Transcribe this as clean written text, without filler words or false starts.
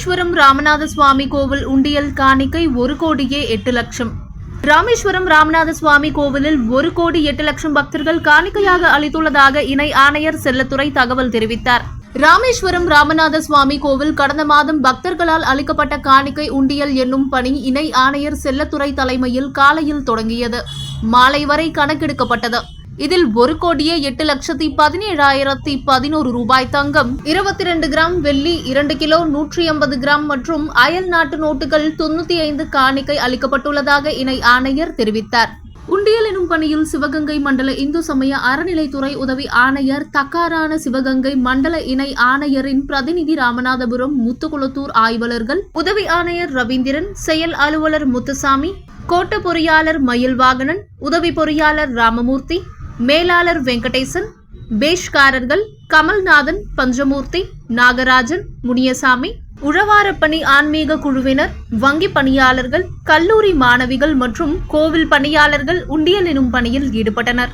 ராமேஸ்வரம் ராமநாத சுவாமி கோவில் உண்டியல் காணிக்கை 1,08,00,000. ராமேஸ்வரம் ராமநாத சுவாமி கோவிலில் 1,08,00,000 பக்தர்கள் காணிக்கையாக அளித்துள்ளதாக இணை ஆணையர் செல்லத்துறை தகவல் தெரிவித்தார். ராமேஸ்வரம் ராமநாத சுவாமி கோவில் கடந்த மாதம் பக்தர்களால் அளிக்கப்பட்ட காணிக்கை உண்டியல் என்னும் பணி இணை ஆணையர் செல்லத்துறை தலைமையில் காலையில் தொடங்கியது. மாலை வரை கணக்கெடுக்கப்பட்டது. இதில் 1,08,17,011 ரூபாய் தங்கம், 22 கிராம் வெள்ளி, 2 கிலோ 180 கிராம் மற்றும் அயல் நாட்டு நோட்டுகள் 95 காணிக்கை அளிக்கப்பட்டுள்ளதாக இணை ஆணையர் தெரிவித்தார். உண்டியல் எனும் பணியில் சிவகங்கை மண்டல இந்து சமய அறநிலைத்துறை உதவி ஆணையர், தக்காரான சிவகங்கை மண்டல இணை ஆணையரின் பிரதிநிதி ராமநாதபுரம், முத்துக்குளத்தூர் ஆய்வாளர்கள், உதவி ஆணையர் ரவீந்திரன், செயல் அலுவலர் முத்துசாமி, கோட்ட பொறியாளர் மயில்வாகனன், உதவி பொறியாளர் ராமமூர்த்தி, மேலாளர் வெங்கடேசன், பேஷ்காரர்கள் கமல்நாதன், பஞ்சமூர்த்தி, நாகராஜன், முனியசாமி, உழவாரப்பணி ஆன்மீக குழுவினர், வங்கி பணியாளர்கள், கல்லூரி மாணவிகள் மற்றும் கோவில் பணியாளர்கள் உண்டியல் எனும் பணியில் ஈடுபட்டனர்.